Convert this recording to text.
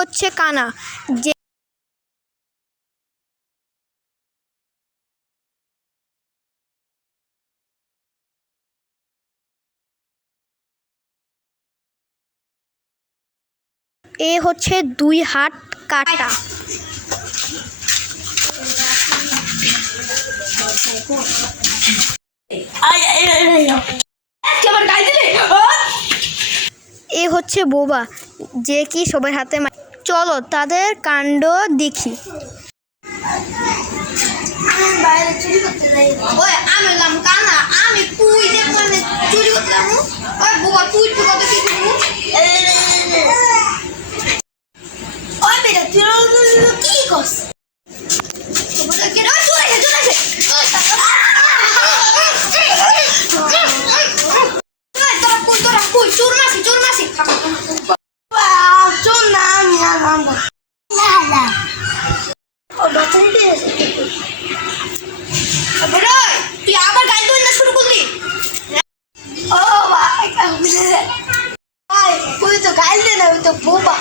হচ্ছে কানা, যে এ হচ্ছে 2 হাত কাটা। এ হচ্ছে বোবা, যে কি সবার হাতে। চলো তাদের কাণ্ড দেখি। বাইরে চুরি করতে যাই। ওই আমি হলাম কানা, আমি তুই দেখবো চুরি করতে যাবো। ওই বোবা তুই তো কত কি করবো। ওই বেটা তুই কি করছ? তুই আবার গাড়ি ধরে শুরু করলি? ও ভাই তুই তো গাইল দে না, ওই তো বোবা।